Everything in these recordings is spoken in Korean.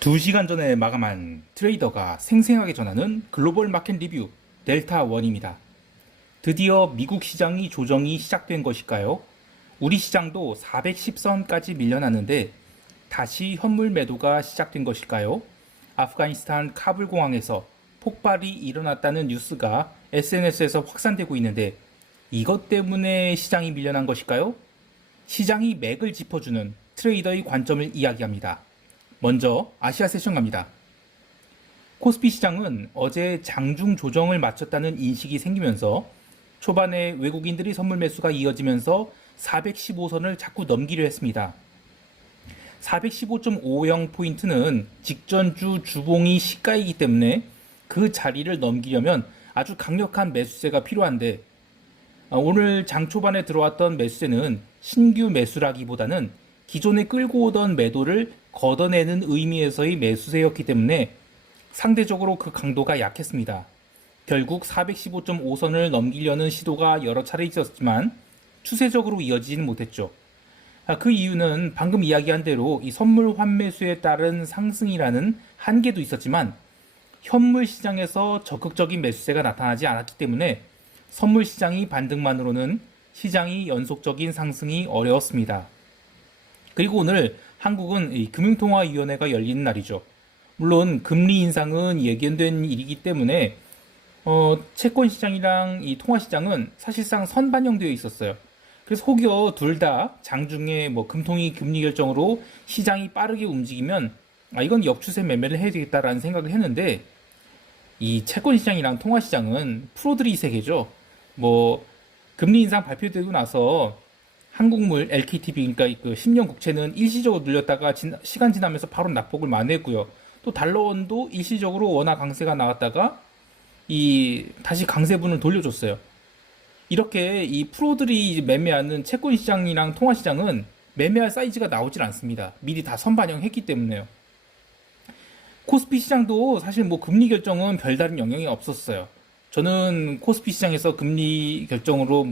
2시간 전에 마감한 트레이더가 생생하게 전하는 글로벌 마켓 리뷰 델타1입니다. 드디어 미국 시장이 조정이 시작된 것일까요? 우리 시장도 410선까지 밀려났는데 다시 현물 매도가 시작된 것일까요? 아프가니스탄 카불 공항에서 폭발이 일어났다는 뉴스가 SNS에서 확산되고 있는데 이것 때문에 시장이 밀려난 것일까요? 시장이 맥을 짚어주는 트레이더의 관점을 이야기합니다. 먼저 아시아 세션 갑니다. 코스피 시장은 어제 장중 조정을 마쳤다는 인식이 생기면서 초반에 외국인들이 선물 매수가 이어지면서 415선을 자꾸 넘기려 했습니다. 415.50포인트는 직전주 주봉이 시가이기 때문에 그 자리를 넘기려면 아주 강력한 매수세가 필요한데 오늘 장 초반에 들어왔던 매수세는 신규 매수라기보다는 기존에 끌고 오던 매도를 걷어내는 의미에서의 매수세였기 때문에 상대적으로 그 강도가 약했습니다. 결국 415.5선을 넘기려는 시도가 여러 차례 있었지만 추세적으로 이어지지는 못했죠. 그 이유는 방금 이야기한 대로 이 선물 환매수에 따른 상승이라는 한계도 있었지만 현물 시장에서 적극적인 매수세가 나타나지 않았기 때문에 선물 시장이 반등만으로는 시장이 연속적인 상승이 어려웠습니다. 그리고 오늘 한국은 이 금융통화위원회가 열리는 날이죠. 물론 금리 인상은 예견된 일이기 때문에 채권 시장이랑 이 통화 시장은 사실상 선반영되어 있었어요. 그래서 혹여 둘 다 장중에 금통위 금리 결정으로 시장이 빠르게 움직이면 이건 역추세 매매를 해야 되겠다라는 생각을 했는데 이 채권 시장이랑 통화 시장은 프로들이 세계죠. 금리 인상 발표되고 나서 한국물 LKTB 그러니까 그 10년 국채는 일시적으로 늘렸다가 시간 지나면서 바로 낙폭을 만회했고요. 또 달러원도 일시적으로 원화 강세가 나왔다가 다시 강세분을 돌려줬어요. 이렇게 이 프로들이 매매하는 채권 시장이랑 통화 시장은 매매할 사이즈가 나오질 않습니다. 미리 다 선반영했기 때문에요. 코스피 시장도 사실 금리 결정은 별다른 영향이 없었어요. 저는 코스피 시장에서 금리 결정으로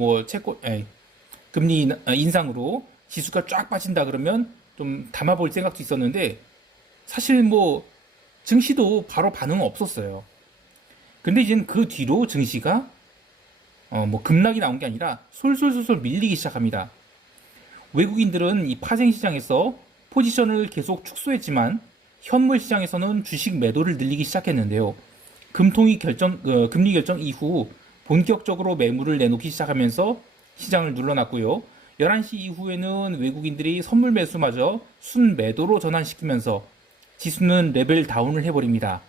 금리 인상으로 지수가 쫙 빠진다 그러면 좀 담아볼 생각도 있었는데 사실 증시도 바로 반응은 없었어요. 근데 이제 그 뒤로 증시가 급락이 나온 게 아니라 솔솔솔솔 밀리기 시작합니다. 외국인들은 이 파생 시장에서 포지션을 계속 축소했지만 현물 시장에서는 주식 매도를 늘리기 시작했는데요. 금리 결정 이후 본격적으로 매물을 내놓기 시작하면서 시장을 눌러놨고요. 11시 이후에는 외국인들이 선물 매수마저 순매도로 전환시키면서 지수는 레벨 다운을 해버립니다.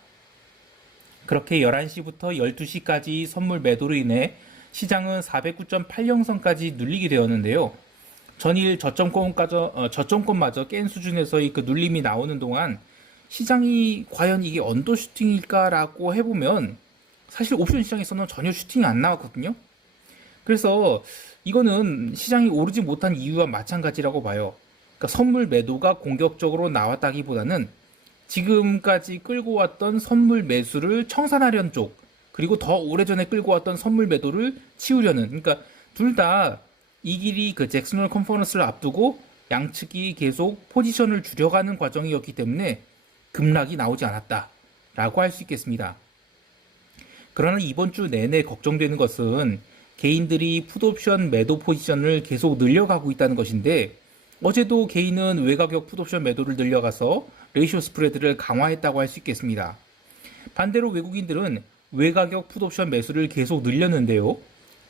그렇게 11시부터 12시까지 선물 매도로 인해 시장은 409.80선까지 눌리게 되었는데요. 전일 저점권마저 깬 수준에서의 그 눌림이 나오는 동안 시장이 과연 이게 언더 슈팅일까라고 해보면 사실 옵션 시장에서는 전혀 슈팅이 안 나왔거든요. 그래서 이거는 시장이 오르지 못한 이유와 마찬가지라고 봐요. 그러니까 선물 매도가 공격적으로 나왔다기보다는 지금까지 끌고 왔던 선물 매수를 청산하려는 쪽, 그리고 더 오래전에 끌고 왔던 선물 매도를 치우려는, 그러니까 둘 다 이 길이 그 잭슨홀 컨퍼런스를 앞두고 양측이 계속 포지션을 줄여가는 과정이었기 때문에 급락이 나오지 않았다라고 할 수 있겠습니다. 그러나 이번 주 내내 걱정되는 것은 개인들이 풋옵션 매도 포지션을 계속 늘려가고 있다는 것인데 어제도 개인은 외가격 풋옵션 매도를 늘려가서 레이쇼 스프레드를 강화했다고 할 수 있겠습니다. 반대로 외국인들은 외가격 풋옵션 매수를 계속 늘렸는데요.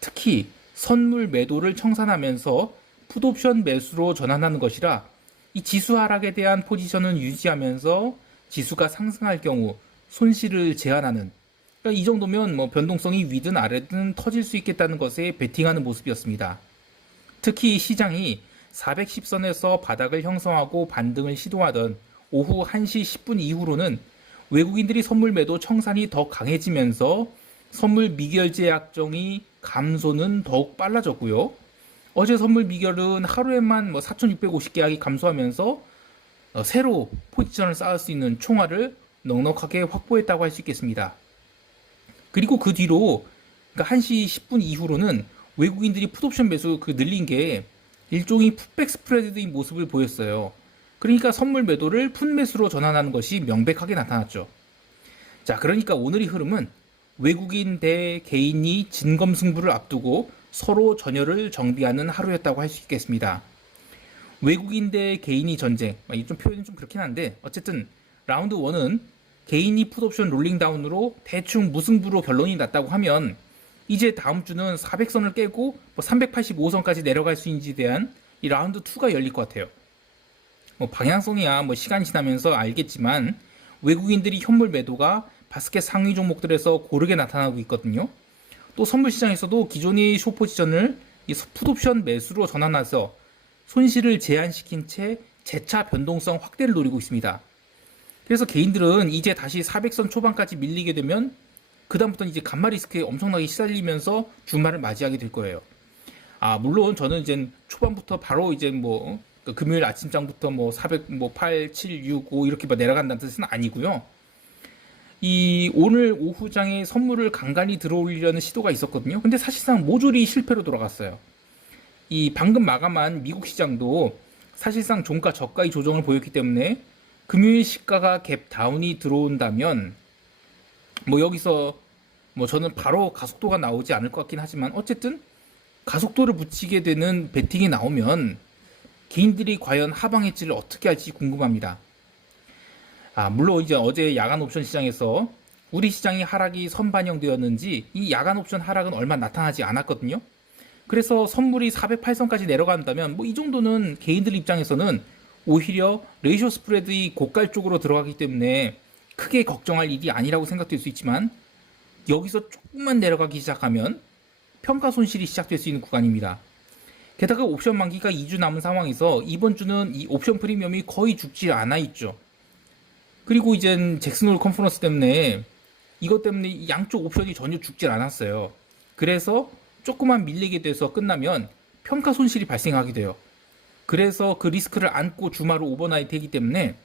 특히 선물 매도를 청산하면서 풋옵션 매수로 전환하는 것이라 이 지수 하락에 대한 포지션은 유지하면서 지수가 상승할 경우 손실을 제한하는, 그러니까 이 정도면 변동성이 위든 아래든 터질 수 있겠다는 것에 베팅하는 모습이었습니다. 특히 시장이 410선에서 바닥을 형성하고 반등을 시도하던 오후 1시 10분 이후로는 외국인들이 선물 매도 청산이 더 강해지면서 선물 미결제 약정이 감소는 더욱 빨라졌고요. 어제 선물 미결은 하루에만 4,650계약이 감소하면서 새로 포지션을 쌓을 수 있는 총알을 넉넉하게 확보했다고 할 수 있겠습니다. 그리고 그 뒤로 그러니까 1시 10분 이후로는 외국인들이 풋옵션 매수 늘린 게 일종의 풋백 스프레드의 모습을 보였어요. 그러니까 선물 매도를 풋 매수로 전환하는 것이 명백하게 나타났죠. 자, 그러니까 오늘의 흐름은 외국인 대 개인이 진검승부를 앞두고 서로 전열을 정비하는 하루였다고 할 수 있겠습니다. 외국인 대 개인이 전쟁, 좀 표현이 좀 그렇긴 한데 어쨌든 라운드 1은 개인이 풋옵션 롤링다운으로 대충 무승부로 결론이 났다고 하면 이제 다음 주는 400선을 깨고 385선까지 내려갈 수 있는지에 대한 이 라운드 2가 열릴 것 같아요. 방향성이야 시간 지나면서 알겠지만 외국인들이 현물 매도가 바스켓 상위 종목들에서 고르게 나타나고 있거든요. 또 선물 시장에서도 기존의 숏 포지션을 이 풋옵션 매수로 전환해서 손실을 제한시킨 채 재차 변동성 확대를 노리고 있습니다. 그래서 개인들은 이제 다시 400선 초반까지 밀리게 되면 그다음부터는 이제 간마 리스크에 엄청나게 시달리면서 주말을 맞이하게 될 거예요. 물론 저는 이제 초반부터 바로 이제 금요일 아침장부터 400, 8, 7, 6, 5 이렇게 내려간다는 뜻은 아니고요. 이 오늘 오후장에 선물을 간간히 들어올리려는 시도가 있었거든요. 근데 사실상 모조리 실패로 돌아갔어요. 이 방금 마감한 미국 시장도 사실상 종가 저가의 조정을 보였기 때문에 금요일 시가가 갭 다운이 들어온다면 여기서 저는 바로 가속도가 나오지 않을 것 같긴 하지만 어쨌든 가속도를 붙이게 되는 베팅이 나오면 개인들이 과연 하방 해지를 어떻게 할지 궁금합니다. 물론 이제 어제 야간 옵션 시장에서 우리 시장이 하락이 선반영되었는지 이 야간 옵션 하락은 얼마 나타나지 않았거든요. 그래서 선물이 408선까지 내려간다면 이 정도는 개인들 입장에서는 오히려 레이쇼 스프레드의 고갈 쪽으로 들어가기 때문에 크게 걱정할 일이 아니라고 생각될 수 있지만 여기서 조금만 내려가기 시작하면 평가 손실이 시작될 수 있는 구간입니다. 게다가 옵션 만기가 2주 남은 상황에서 이번 주는 이 옵션 프리미엄이 거의 죽지 않아 있죠. 그리고 이젠 잭슨홀 컨퍼런스 때문에 이것 때문에 양쪽 옵션이 전혀 죽질 않았어요. 그래서 조금만 밀리게 돼서 끝나면 평가 손실이 발생하게 돼요. 그래서 그 리스크를 안고 주말로 오버나이트 되기 때문에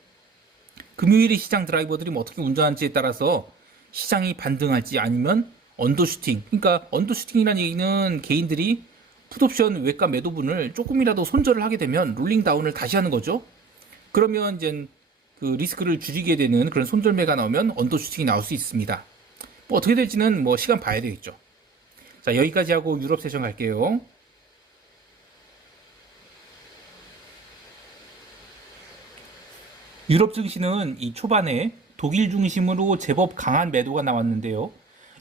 금요일에 시장 드라이버들이 어떻게 운전하는지에 따라서 시장이 반등할지 아니면 언더슈팅. 그러니까 언더슈팅이라는 얘기는 개인들이 풋옵션 외가 매도분을 조금이라도 손절을 하게 되면 롤링다운을 다시 하는 거죠. 그러면 이제 그 리스크를 줄이게 되는 그런 손절매가 나오면 언더슈팅이 나올 수 있습니다. 어떻게 될지는 시간 봐야 되겠죠. 자, 여기까지 하고 유럽 세션 갈게요. 유럽 증시는 이 초반에 독일 중심으로 제법 강한 매도가 나왔는데요.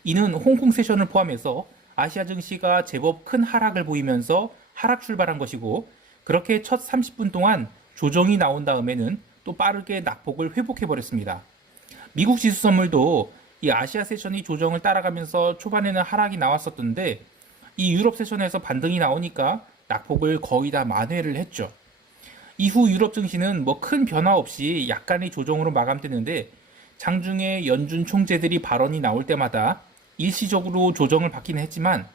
이는 홍콩 세션을 포함해서 아시아 증시가 제법 큰 하락을 보이면서 하락 출발한 것이고 그렇게 첫 30분 동안 조정이 나온 다음에는 또 빠르게 낙폭을 회복해버렸습니다. 미국 지수 선물도 이 아시아 세션이 조정을 따라가면서 초반에는 하락이 나왔었던데 이 유럽 세션에서 반등이 나오니까 낙폭을 거의 다 만회를 했죠. 이후 유럽 증시는 큰 변화 없이 약간의 조정으로 마감되는데 장중에 연준 총재들이 발언이 나올 때마다 일시적으로 조정을 받긴 했지만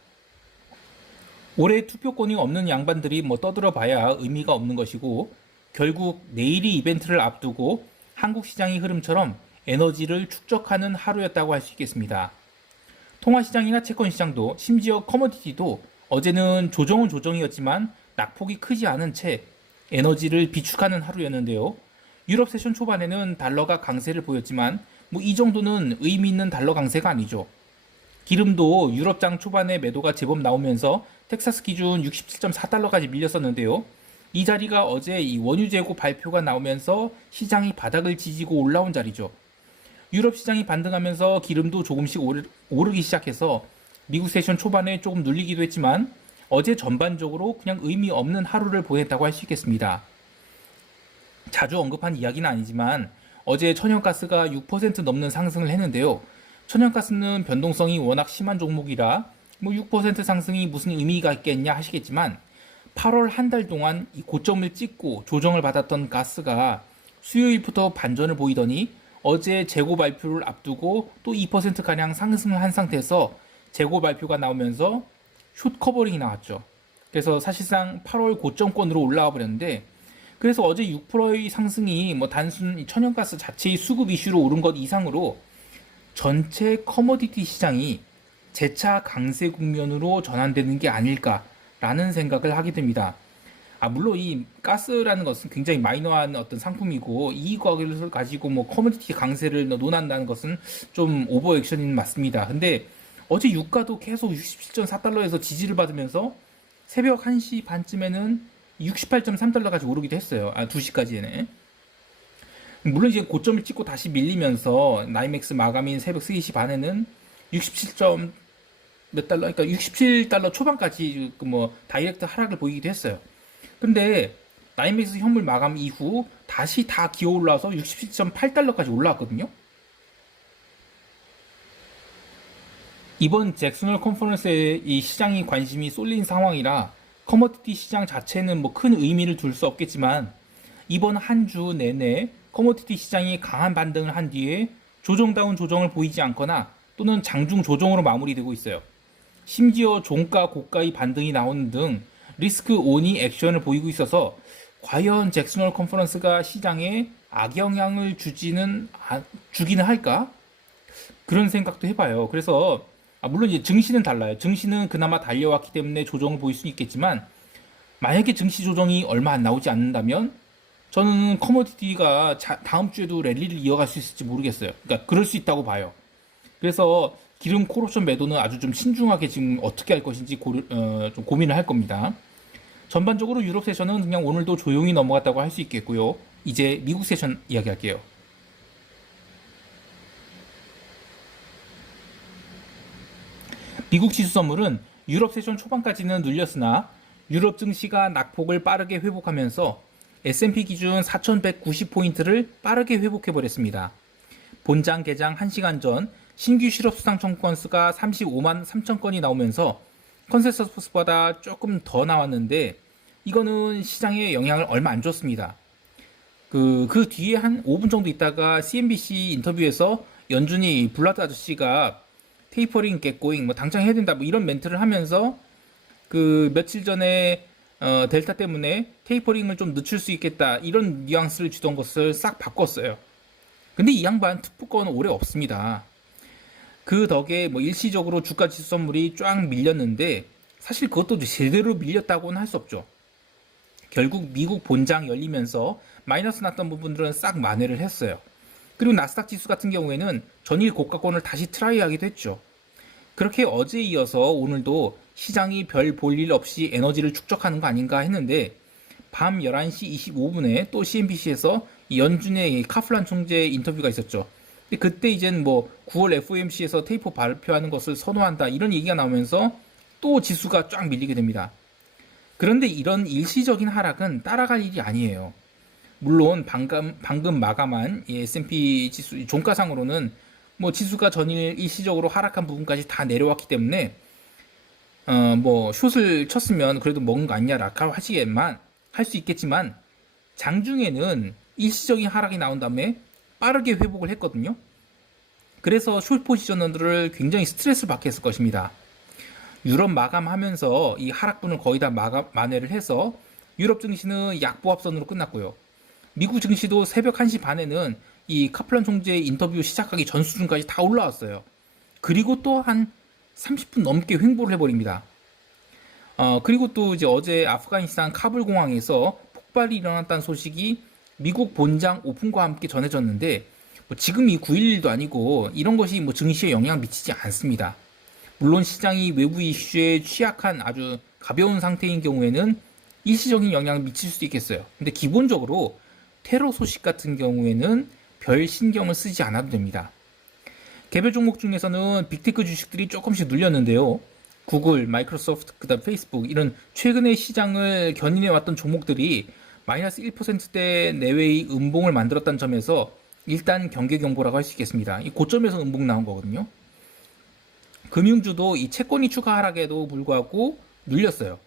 올해 투표권이 없는 양반들이 떠들어 봐야 의미가 없는 것이고 결국 내일이 이벤트를 앞두고 한국 시장의 흐름처럼 에너지를 축적하는 하루였다고 할 수 있겠습니다. 통화시장이나 채권시장도 심지어 커머디티도 어제는 조정은 조정이었지만 낙폭이 크지 않은 채 에너지를 비축하는 하루였는데요. 유럽 세션 초반에는 달러가 강세를 보였지만 이 정도는 의미 있는 달러 강세가 아니죠. 기름도 유럽장 초반에 매도가 제법 나오면서 텍사스 기준 67.4달러까지 밀렸었는데요. 이 자리가 어제 이 원유 재고 발표가 나오면서 시장이 바닥을 지지고 올라온 자리죠. 유럽 시장이 반등하면서 기름도 조금씩 오르기 시작해서 미국 세션 초반에 조금 눌리기도 했지만 어제 전반적으로 그냥 의미 없는 하루를 보냈다고 할 수 있겠습니다. 자주 언급한 이야기는 아니지만 어제 천연가스가 6% 넘는 상승을 했는데요. 천연가스는 변동성이 워낙 심한 종목이라 6% 상승이 무슨 의미가 있겠냐 하시겠지만 8월 한 달 동안 이 고점을 찍고 조정을 받았던 가스가 수요일부터 반전을 보이더니 어제 재고 발표를 앞두고 또 2%가량 상승을 한 상태에서 재고 발표가 나오면서 숏 커버링이 나왔죠. 그래서 사실상 8월 고점권으로 올라와 버렸는데 그래서 어제 6%의 상승이 단순 천연가스 자체의 수급 이슈로 오른 것 이상으로 전체 커머디티 시장이 재차 강세 국면으로 전환되는 게 아닐까라는 생각을 하게 됩니다. 물론 이 가스라는 것은 굉장히 마이너한 어떤 상품이고 이익을 가지고 뭐 커뮤니티 강세를 논한다는 것은 좀 오버 액션인 맞습니다. 근데 어제 유가도 계속 67.4달러에서 지지를 받으면서 새벽 1시 반쯤에는 68.3달러까지 오르기도 했어요. 2시까지는. 물론 이제 고점을 찍고 다시 밀리면서 나이맥스 마감인 새벽 3시 반에는 67점 몇 달러, 그러니까 67달러 초반까지 그뭐 다이렉트 하락을 보이기도 했어요. 근데 나이맥스 현물 마감 이후 다시 다 기어 올라와서 67.8달러까지 올라왔거든요. 이번 잭슨홀 컨퍼런스에 이 시장이 관심이 쏠린 상황이라 커머디티 시장 자체는 뭐 큰 의미를 둘 수 없겠지만 이번 한 주 내내 커머디티 시장이 강한 반등을 한 뒤에 조정다운 조정을 보이지 않거나 또는 장중 조정으로 마무리되고 있어요. 심지어 종가 고가의 반등이 나오는 등 리스크 온이 액션을 보이고 있어서 과연 잭슨홀 컨퍼런스가 시장에 악영향을 주기는 할까? 그런 생각도 해봐요. 그래서 물론 이제 증시는 달라요. 증시는 그나마 달려왔기 때문에 조정을 보일 수는 있겠지만 만약에 증시 조정이 얼마 안 나오지 않는다면 저는 커머디티가 다음 주에도 랠리를 이어갈 수 있을지 모르겠어요. 그러니까 그럴 수 있다고 봐요. 그래서 기름 콜옵션 매도는 아주 좀 신중하게 지금 어떻게 할 것인지 좀 고민을 할 겁니다. 전반적으로 유럽 세션은 그냥 오늘도 조용히 넘어갔다고 할 수 있겠고요. 이제 미국 세션 이야기할게요. 미국 지수 선물은 유럽 세션 초반까지는 눌렸으나 유럽 증시가 낙폭을 빠르게 회복하면서 S&P 기준 4,190포인트를 빠르게 회복해버렸습니다. 본장 개장 1시간 전 신규 실업수당 청구 건수가 35만 3천 건이 나오면서 컨센서스보다 조금 더 나왔는데 이거는 시장에 영향을 얼마 안 줬습니다. 그 뒤에 한 5분 정도 있다가 CNBC 인터뷰에서 연준이 블라드 아저씨가 테이퍼링 겟고잉 뭐 당장 해야 된다 뭐 이런 멘트를 하면서 그 며칠 전에 델타 때문에 테이퍼링을 좀 늦출 수 있겠다 이런 뉘앙스를 주던 것을 싹 바꿨어요. 근데 이 양반 특보권 오래 없습니다. 그 덕에 뭐 일시적으로 주가 지수 선물이 쫙 밀렸는데 사실 그것도 제대로 밀렸다고는 할 수 없죠. 결국 미국 본장 열리면서 마이너스 났던 부분들은 싹 만회를 했어요. 그리고 나스닥 지수 같은 경우에는 전일 고가권을 다시 트라이하기도 했죠. 그렇게 어제에 이어서 오늘도 시장이 별 볼 일 없이 에너지를 축적하는 거 아닌가 했는데 밤 11시 25분에 또 CNBC에서 연준의 카플란 총재 인터뷰가 있었죠. 근데 그때 이젠 뭐 9월 FOMC에서 테이퍼 발표하는 것을 선호한다 이런 얘기가 나오면서 또 지수가 쫙 밀리게 됩니다. 그런데 이런 일시적인 하락은 따라갈 일이 아니에요. 물론 방금 마감한 S&P 지수 종가상으로는 뭐 지수가 전일 일시적으로 하락한 부분까지 다 내려왔기 때문에 뭐 숏을 쳤으면 그래도 먹은 거 아니냐라고 하시겠만 할 수 있겠지만 장중에는 일시적인 하락이 나온 다음에 빠르게 회복을 했거든요. 그래서 숏 포지셔너들을 굉장히 스트레스를 받게 했을 것입니다. 유럽 마감하면서 이 하락분을 거의 다 만회를 해서 유럽 증시는 약보합선으로 끝났고요. 미국 증시도 새벽 1시 반에는 이 카플란 총재의 인터뷰 시작하기 전 수준까지 다 올라왔어요. 그리고 또 한 30분 넘게 횡보를 해버립니다. 그리고 또 이제 어제 아프가니스탄 카불 공항에서 폭발이 일어났다는 소식이 미국 본장 오픈과 함께 전해졌는데 뭐 지금이 9.11도 아니고 이런 것이 뭐 증시에 영향 미치지 않습니다. 물론 시장이 외부 이슈에 취약한 아주 가벼운 상태인 경우에는 일시적인 영향을 미칠 수도 있겠어요. 근데 기본적으로 테러 소식 같은 경우에는 별 신경을 쓰지 않아도 됩니다. 개별 종목 중에서는 빅테크 주식들이 조금씩 눌렸는데요. 구글, 마이크로소프트, 그다음 페이스북 이런 최근에 시장을 견인해왔던 종목들이 마이너스 1%대 내외의 음봉을 만들었다는 점에서 일단 경계 경보라고 할 수 있겠습니다. 이 고점에서 음봉 나온 거거든요. 금융주도 이 채권이 추가 하락에도 불구하고 눌렸어요.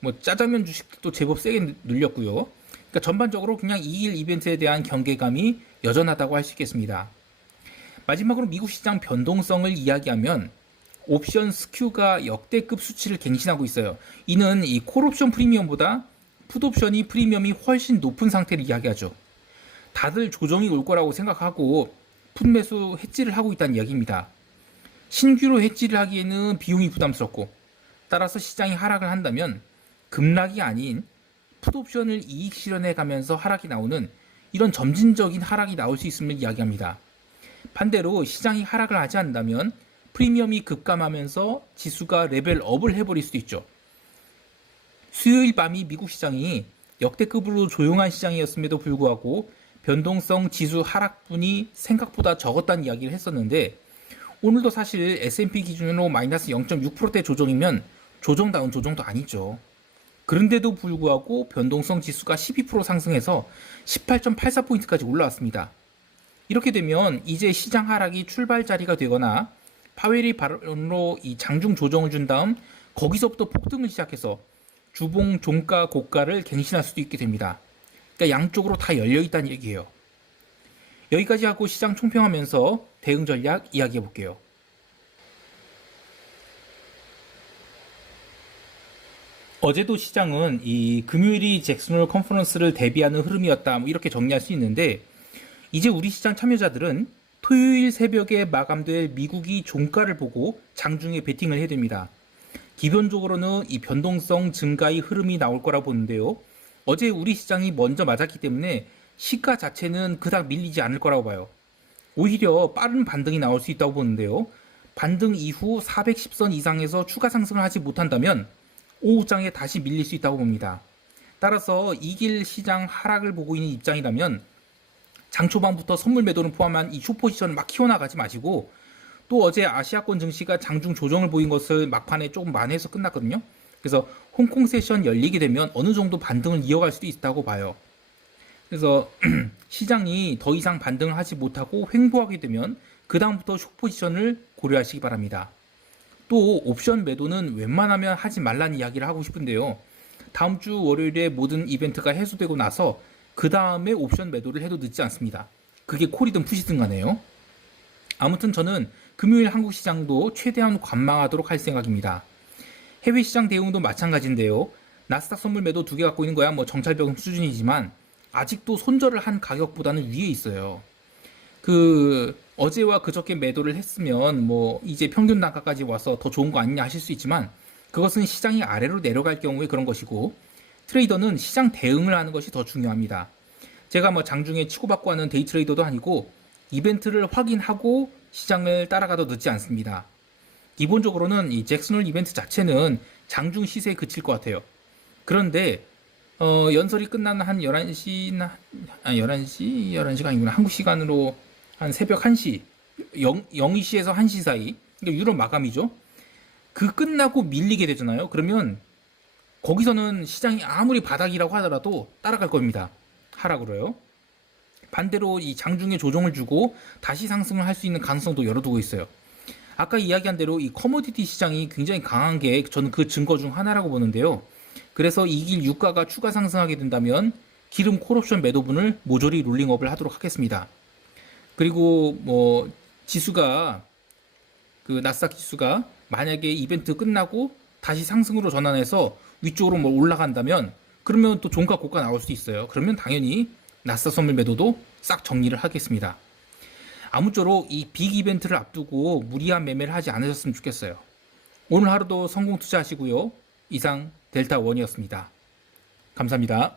뭐 짜장면 주식도 제법 세게 눌렸고요. 그러니까 전반적으로 그냥 2일 이벤트에 대한 경계감이 여전하다고 할 수 있겠습니다. 마지막으로 미국 시장 변동성을 이야기하면 옵션 스큐가 역대급 수치를 갱신하고 있어요. 이는 이 콜옵션 프리미엄보다 풋옵션이 프리미엄이 훨씬 높은 상태를 이야기하죠. 다들 조정이 올 거라고 생각하고 풋매수 해지를 하고 있다는 이야기입니다. 신규로 해지를 하기에는 비용이 부담스럽고 따라서 시장이 하락을 한다면 급락이 아닌 풋옵션을 이익 실현해 가면서 하락이 나오는 이런 점진적인 하락이 나올 수 있음을 이야기합니다. 반대로 시장이 하락을 하지 않는다면 프리미엄이 급감하면서 지수가 레벨업을 해버릴 수도 있죠. 수요일 밤이 미국 시장이 역대급으로 조용한 시장이었음에도 불구하고 변동성 지수 하락분이 생각보다 적었다는 이야기를 했었는데, 오늘도 사실 S&P 기준으로 마이너스 0.6%대 조정이면 조정다운 조정도 아니죠. 그런데도 불구하고 변동성 지수가 12% 상승해서 18.84포인트까지 올라왔습니다. 이렇게 되면 이제 시장 하락이 출발 자리가 되거나 파웰이 발언으로 이 장중 조정을 준 다음 거기서부터 폭등을 시작해서 주봉 종가 고가를 갱신할 수도 있게 됩니다. 그러니까 양쪽으로 다 열려 있다는 얘기예요. 여기까지 하고 시장 총평하면서 대응 전략 이야기해 볼게요. 어제도 시장은 이 금요일이 잭슨홀 컨퍼런스를 대비하는 흐름이었다, 뭐 이렇게 정리할 수 있는데, 이제 우리 시장 참여자들은 토요일 새벽에 마감될 미국이 종가를 보고 장중에 베팅을 해야 됩니다. 기본적으로는 이 변동성 증가의 흐름이 나올 거라 보는데요. 어제 우리 시장이 먼저 맞았기 때문에 시가 자체는 그닥 밀리지 않을 거라고 봐요. 오히려 빠른 반등이 나올 수 있다고 보는데요. 반등 이후 410선 이상에서 추가 상승을 하지 못한다면 오후장에 다시 밀릴 수 있다고 봅니다. 따라서 이길 시장 하락을 보고 있는 입장이라면 장 초반부터 선물 매도는 포함한 이 숏포지션을 막 키워나가지 마시고, 또 어제 아시아권 증시가 장중 조정을 보인 것을 막판에 조금 만회해서 끝났거든요. 그래서 홍콩 세션 열리게 되면 어느 정도 반등을 이어갈 수도 있다고 봐요. 그래서 시장이 더 이상 반등을 하지 못하고 횡보하게 되면 그 다음부터 숏포지션을 고려하시기 바랍니다. 또 옵션 매도는 웬만하면 하지 말라는 이야기를 하고 싶은데요. 다음 주 월요일에 모든 이벤트가 해소되고 나서 그 다음에 옵션 매도를 해도 늦지 않습니다. 그게 콜이든 푸시든 간에요. 아무튼 저는 금요일 한국 시장도 최대한 관망하도록 할 생각입니다. 해외 시장 대응도 마찬가지인데요. 나스닥 선물 매도 2개 갖고 있는 거야 뭐 정찰병 수준이지만 아직도 손절을 한 가격보다는 위에 있어요. 어제와 그저께 매도를 했으면 뭐 이제 평균 단가까지 와서 더 좋은 거 아니냐 하실 수 있지만, 그것은 시장이 아래로 내려갈 경우에 그런 것이고, 트레이더는 시장 대응을 하는 것이 더 중요합니다. 제가 뭐 장중에 치고받고 하는 데이 트레이더도 아니고 이벤트를 확인하고 시장을 따라가도 늦지 않습니다. 기본적으로는 이 잭슨홀 이벤트 자체는 장중 시세에 그칠 것 같아요. 그런데 연설이 끝나는 한 11시나 11시가 아니구나. 한국 시간으로 한 새벽 1시 0시에서 1시 사이, 그러니까 유럽 마감이죠. 그 끝나고 밀리게 되잖아요. 그러면 거기서는 시장이 아무리 바닥이라고 하더라도 따라갈 겁니다. 하락으로요. 반대로 이 장중에 조정을 주고 다시 상승을 할 수 있는 가능성도 열어두고 있어요. 아까 이야기한 대로 이 커머디티 시장이 굉장히 강한 게 저는 그 증거 중 하나라고 보는데요. 그래서 이길 유가가 추가 상승하게 된다면 기름 콜옵션 매도분을 모조리 롤링업을 하도록 하겠습니다. 그리고 뭐 지수가 나스닥 지수가 만약에 이벤트 끝나고 다시 상승으로 전환해서 위쪽으로 뭐 올라간다면, 그러면 또 종가 고가 나올 수 있어요. 그러면 당연히 나스닥 선물 매도도 싹 정리를 하겠습니다. 아무쪼록 이 빅 이벤트를 앞두고 무리한 매매를 하지 않으셨으면 좋겠어요. 오늘 하루도 성공 투자하시고요. 이상 델타원이었습니다. 감사합니다.